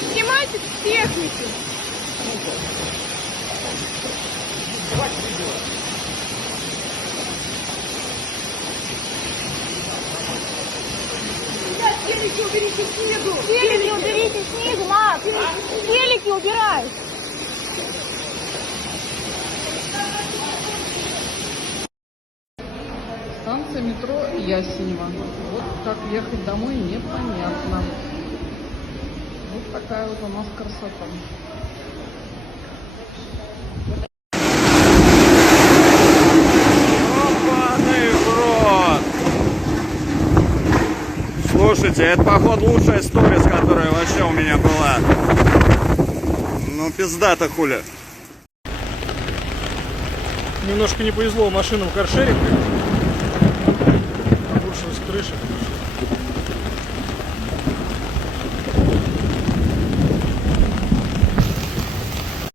Снимайте техники. Телеки уберите снизу. Телеки уберите снизу, Макс. Телеки убирай. Станция метро Ясенево. Вот как ехать домой, непонятно. Вот такая вот у нас красота. Ёбаный в рот! Слушайте, это, походу, лучшая сторис, которая вообще у меня была. Ну, пизда-то хули. Немножко не повезло машинам каршеринга. Обрушилась крыша.